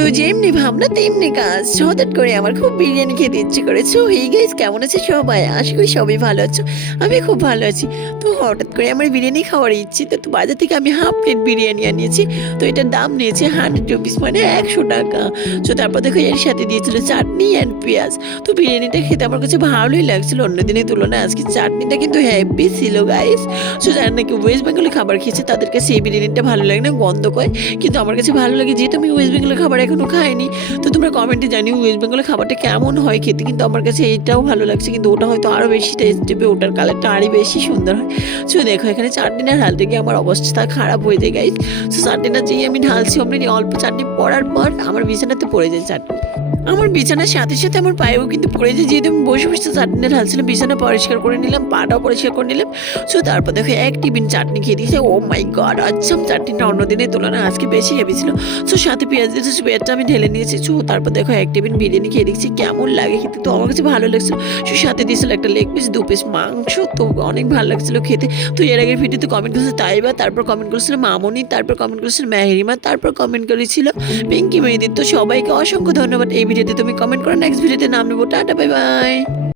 তো যেমনি ভাবনা তেমনি কাজ। হঠাৎ করে আমার খুব বিরিয়ানি খেতে ইচ্ছে করেছে। হেই গাইস, কেমন আছে সবাই? আশা করি সবাই ভালো আছো। আমি খুব ভালো আছি। তো হঠাৎ করে আমার বিরিয়ানি খাওয়ার ইচ্ছে। তো বাজার থেকে আমি হাফ প্লেট বিরিয়ানি আনিয়েছি। তো এটার দাম নিয়েছে 100 রুপিস, মানে 100 টাকা। তো তারপর দেখো এর সাথে দিয়েছিল চাটনি অ্যান্ড পেঁয়াজ। তো বিরিয়ানিটা খেতে আমার কাছে ভালোই লাগছিল অন্য দিনের তুলনায়। আজকে চাটনিটা কিন্তু হেভি ছিল গাইস। সো যারা নাকি ওয়েস্ট বেঙ্গলে খাবার খেয়েছে তাদের কাছে এই বিরিয়ানিটা ভালো লাগে না, গন্ধ করে। কিন্তু আমার কাছে ভালো লাগে, যেহেতু আমি ওয়েস্ট বেঙ্গলের খাবার এখনো খাইনি। তো তোমরা কমেন্টে জানিও ওয়েস্ট বেঙ্গলের খাবারটা কেমন হয় খেতে। কিন্তু আমার কাছে এইটাও ভালো লাগছে, কিন্তু ওটা হয়তো আরও বেশি টেস্ট দেবে, ওটার কালারটা আরও বেশি সুন্দর হয়। সো দেখো এখানে চাটনিটা ঢালতে গিয়ে আমার অবস্থা খারাপ হয়ে যায় গাইস। সো চাটনিটা যেই আমি ঢালছি অমনি অল্প চাটনি পড়ার পর আমার বিছানাতে পড়ে যায় চাটনি। আমার বিছানার সাথে সাথে আমার পায়েও কিন্তু পড়ে যায়, যেহেতু আমি বসে বসে চাটনিটা ঢালছিলাম। বিছানা পরিষ্কার করে নিলাম, পাটাও পরিষ্কার করে নিলাম। সো তারপর দেখো এক টিফিন চাটনি খেয়ে দিয়েছে। ও মাই গড, আচ্ছা চাটনিটা অন্য দিনের তুলনায় আজকে বেশি হেভি ছিল। সো সাথে পেঁয়াজ দিয়েছে, পেঁয়াজটা আমি ঢেলে নিয়েছি। সো তারপর দেখো এক টিফিন বিরিয়ানি খেয়ে দেখছি কেমন লাগে খেতে। তো আমার কাছে ভালো লাগছিল। সো সাথে দিয়েছিল একটা লেগ পিস, 2 পিস মাংস। তো অনেক ভালো লাগছিল খেতে। তো এর আগের ভিডিওতে কমেন্ট করেছিল তাইবা, তারপর কমেন্ট করেছিল মামনি, তারপর কমেন্ট করেছিল মেহেরিমা, তারপর কমেন্ট করেছিল পিঙ্কি মেহেদি। তো সবাইকে অসংখ্য ধন্যবাদ। এই ভিডিওতে তুমি কমেন্ট করো, নেক্সট ভিডিওতে নাম নেবো। Tata, bye bye.